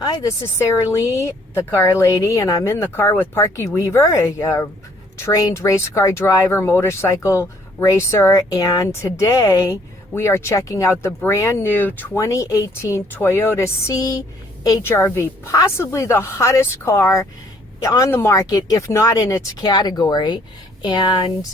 Hi, this is Sarah Lee, the car lady, and I'm in the car with Parky Weaver, a trained race car driver, motorcycle racer, and today we are checking out the brand new 2018 Toyota CHR-V, possibly the hottest car on the market, if not in its category. And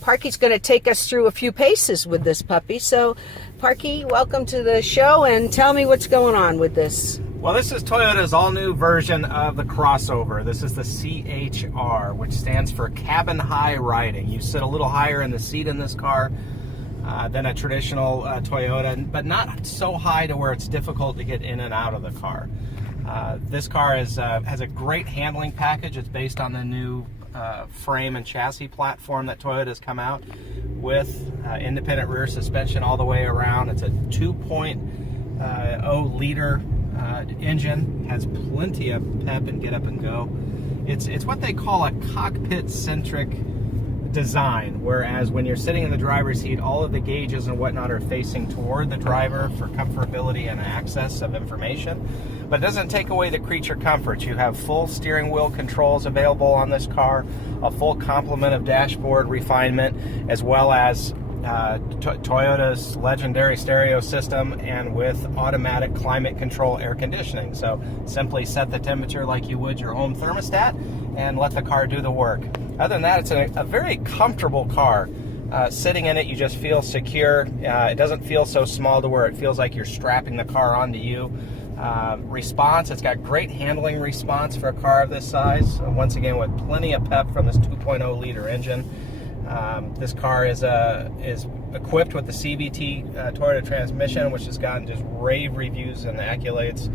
Parky's going to take us through a few paces with this puppy. So, Parky, welcome to the show, and tell me what's going on with this. Well, this is Toyota's all-new version of the crossover. This is the CHR, which stands for cabin high riding. You sit a little higher in the seat in this car than a traditional Toyota, but not so high to where it's difficult to get in and out of the car. This car has a great handling package. It's based on the new frame and chassis platform that Toyota has come out with, independent rear suspension all the way around. It's a 2.0 liter engine, has plenty of pep and get up and go. It's what they call a cockpit-centric design, whereas when you're sitting in the driver's seat, all of the gauges and whatnot are facing toward the driver for comfortability and access of information. But it doesn't take away the creature comforts. You have full steering wheel controls available on this car, a full complement of dashboard refinement, as well as Toyota's legendary stereo system, and with automatic climate control air conditioning. So simply set the temperature like you would your home thermostat and let the car do the work. Other than that, it's a very comfortable car. Sitting in it, you just feel secure. It doesn't feel so small to where it feels like you're strapping the car onto you. Response, it's got great handling response for a car of this size. Once again, with plenty of pep from this 2.0 liter engine. This car is equipped with the CVT Toyota transmission, which has gotten just rave reviews and accolades.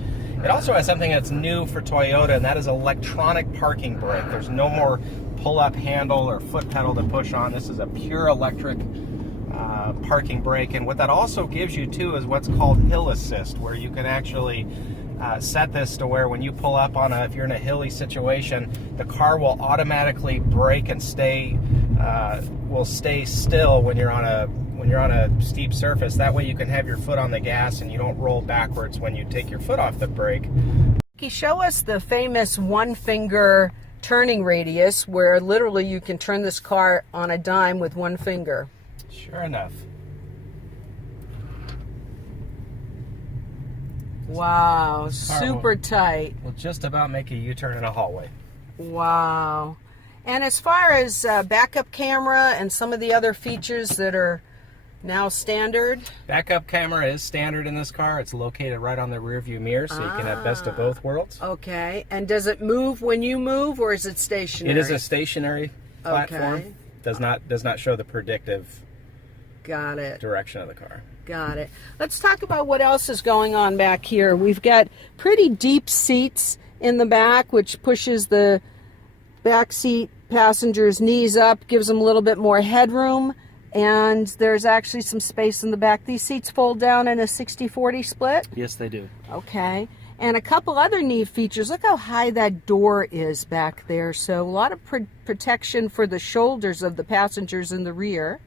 It also has something that's new for Toyota, and that is electronic parking brake. There's no more pull-up handle or foot pedal to push on. This is a pure electric parking brake, and what that also gives you too is what's called hill assist, where you can actually set this to where when you pull up on if you're in a hilly situation, the car will automatically brake and stay still when you're on a steep surface. That way you can have your foot on the gas and you don't roll backwards when you take your foot off the brake. Show us the famous one finger turning radius, where literally you can turn this car on a dime with one finger. Sure enough. Wow, super tight. Will just about make a U-turn in a hallway. Wow. And as far as backup camera and some of the other features that are now standard? Backup camera is standard in this car. It's located right on the rear view mirror, so you can have best of both worlds. Okay. And does it move when you move, or is it stationary? It is a stationary platform. Okay. Does not show the predictive direction of the car. Got it. Let's talk about what else is going on back here. We've got pretty deep seats in the back, which pushes the back seat passenger's knees up, gives them a little bit more headroom, and there's actually some space in the back. These seats fold down in a 60-40 split? Yes, they do. Okay. And a couple other neat features. Look how high that door is back there. So a lot of protection for the shoulders of the passengers in the rear.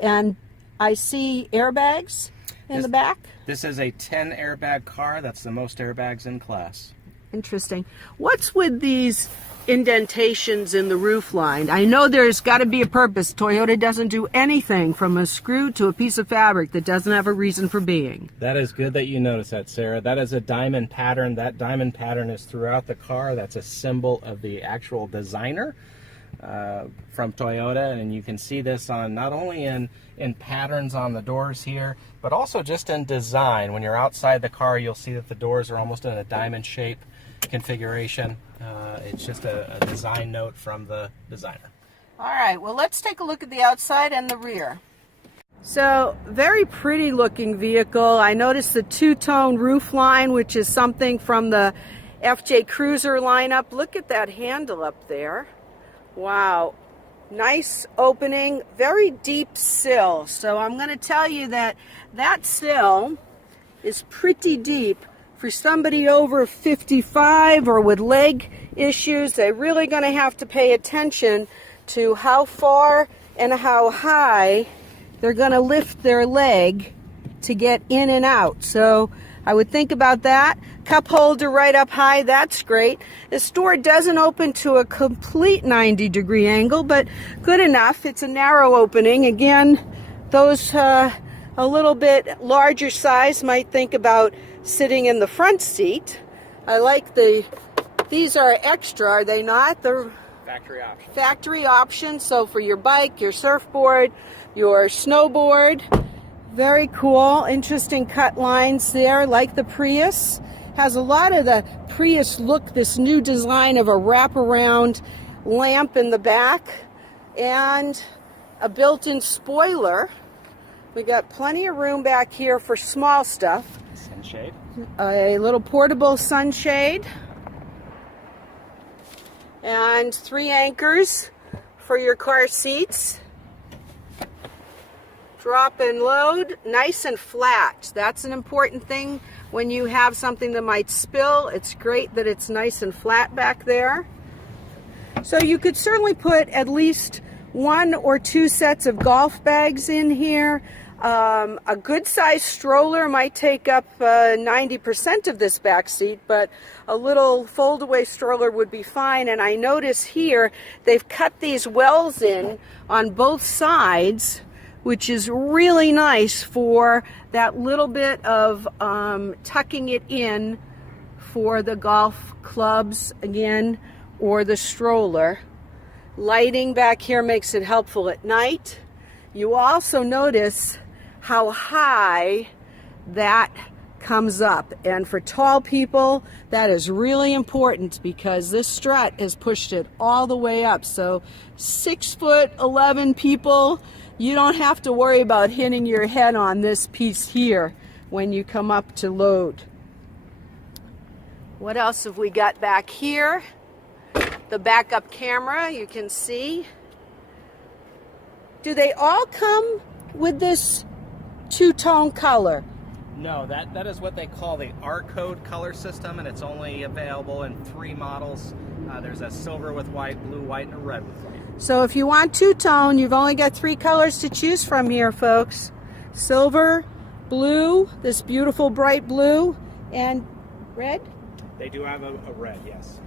And I see airbags in the back. This is a 10 airbag car. That's the most airbags in class. Interesting. What's with these indentations in the roof line? I know there's got to be a purpose. Toyota doesn't do anything from a screw to a piece of fabric that doesn't have a reason for being. That is good that you noticed that, Sarah. That is a diamond pattern. That diamond pattern is throughout the car. That's a symbol of the actual designer from Toyota, and you can see this on not only in patterns on the doors here, but also just in design. When you're outside the car, you'll see that the doors are almost in a diamond shape configuration. It's just a design note from the designer. All right, well, let's take a look at the outside and the rear. So, very pretty looking vehicle. I noticed the two-tone roof line, which is something from the FJ Cruiser lineup. Look at that handle up there. Wow. Nice opening, very deep sill. So I'm going to tell you that that sill is pretty deep. For somebody over 55 or with leg issues, they're really going to have to pay attention to how far and how high they're going to lift their leg to get in and out. So I would think about that. Cup holder right up high, that's great. This door doesn't open to a complete 90-degree angle, but good enough. It's a narrow opening. Again, those a little bit larger size might think about sitting in the front seat. I like these are extra, are they not? They're Factory option. Factory option, so for your bike, your surfboard, your snowboard. Very cool, interesting cut lines there, like the Prius. Has a lot of the Prius look, this new design of a wraparound lamp in the back and a built-in spoiler. We got plenty of room back here for small stuff. Sunshade. A little portable sunshade. And 3 anchors for your car seats. Drop and load, nice and flat. That's an important thing when you have something that might spill. It's great that it's nice and flat back there. So you could certainly put at least 1 or 2 sets of golf bags in here. A good sized stroller might take up 90% of this back seat, but a little fold-away stroller would be fine. And I notice here they've cut these wells in on both sides, which is really nice for that little bit of tucking it in for the golf clubs again, or the stroller. Lighting back here makes it helpful at night. You also notice how high that comes up, and for tall people that is really important because this strut has pushed it all the way up. So 6'11" people, you don't have to worry about hitting your head on this piece here when you come up to load. What else have we got back here? The backup camera, you can see. Do they all come with this two-tone color? No, that is what they call the R-code color system, and it's only available in 3 models. There's a silver with white, blue, white, and a red with white. So if you want two-tone, you've only got 3 colors to choose from here, folks. Silver, blue, this beautiful bright blue, and red? They do have a red, yes.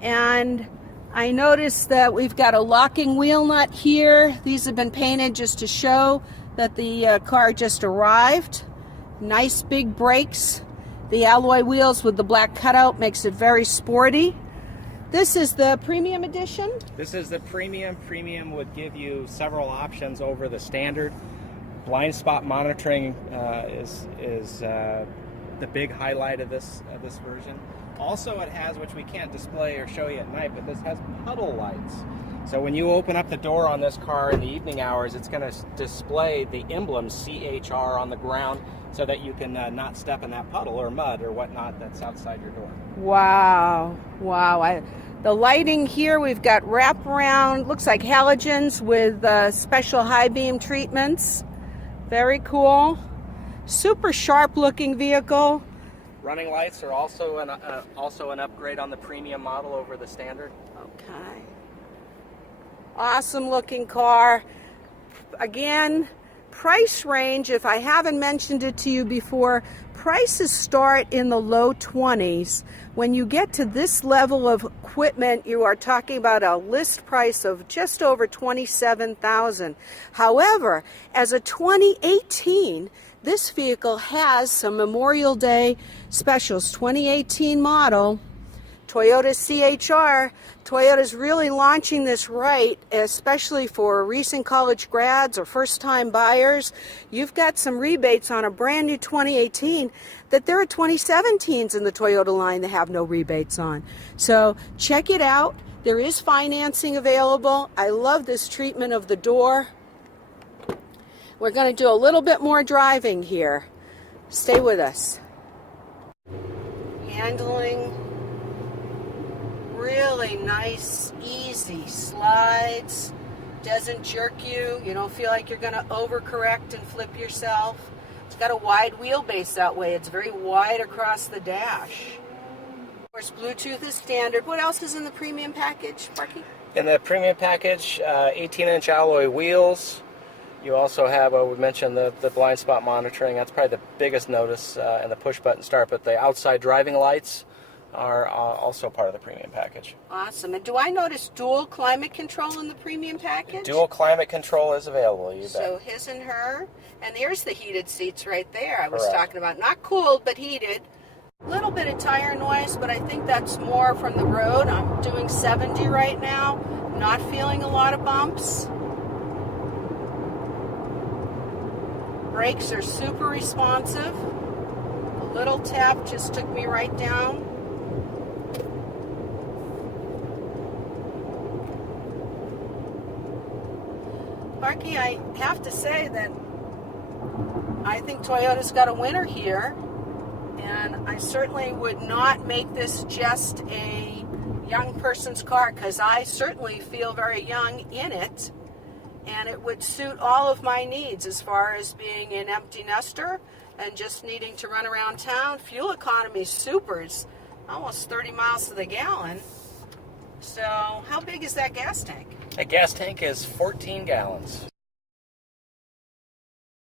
And I noticed that we've got a locking wheel nut here. These have been painted just to show that the car just arrived. Nice big brakes. The alloy wheels with the black cutout makes it very sporty. This is the premium edition. This is the premium. Premium would give you several options over the standard. Blind spot monitoring is the big highlight of this version. Also, it has, which we can't display or show you at night, but this has puddle lights. So when you open up the door on this car in the evening hours, it's going to display the emblem CHR on the ground so that you can not step in that puddle or mud or whatnot that's outside your door. Wow, wow. The lighting here, we've got wraparound, looks like halogens with special high beam treatments. Very cool. Super sharp looking vehicle. Running lights are also an upgrade on the premium model over the standard. Okay. Awesome looking car. Again, price range, if I haven't mentioned it to you before, prices start in the low 20s. When you get to this level of equipment, you are talking about a list price of just over $27,000. However, as a 2018, this vehicle has some Memorial Day specials. 2018 model, Toyota CHR. Toyota's really launching this right, especially for recent college grads or first-time buyers. You've got some rebates on a brand new 2018 that there are 2017s in the Toyota line that have no rebates on. So check it out. There is financing available. I love this treatment of the door. We're going to do a little bit more driving here. Stay with us. Handling, really nice, easy slides. Doesn't jerk you. You don't feel like you're going to overcorrect and flip yourself. It's got a wide wheelbase that way. It's very wide across the dash. Of course, Bluetooth is standard. What else is in the premium package, Marky? In the premium package, 18-inch alloy wheels, You also have, we mentioned the blind spot monitoring. That's probably the biggest notice, and the push button start. But the outside driving lights are also part of the premium package. Awesome. And do I notice dual climate control in the premium package? Dual climate control is available, you bet. So his and her. And there's the heated seats right there I was Correct. talking about. Not cooled, but heated. A little bit of tire noise, but I think that's more from the road. I'm doing 70 right now. Not feeling a lot of bumps. Brakes are super responsive. A little tap just took me right down. Marky, I have to say that I think Toyota's got a winner here, and I certainly would not make this just a young person's car, because I certainly feel very young in it, and it would suit all of my needs as far as being an empty nester and just needing to run around town. Fuel economy is super. It's almost 30 miles to the gallon. So how big is that gas tank? That gas tank is 14 gallons.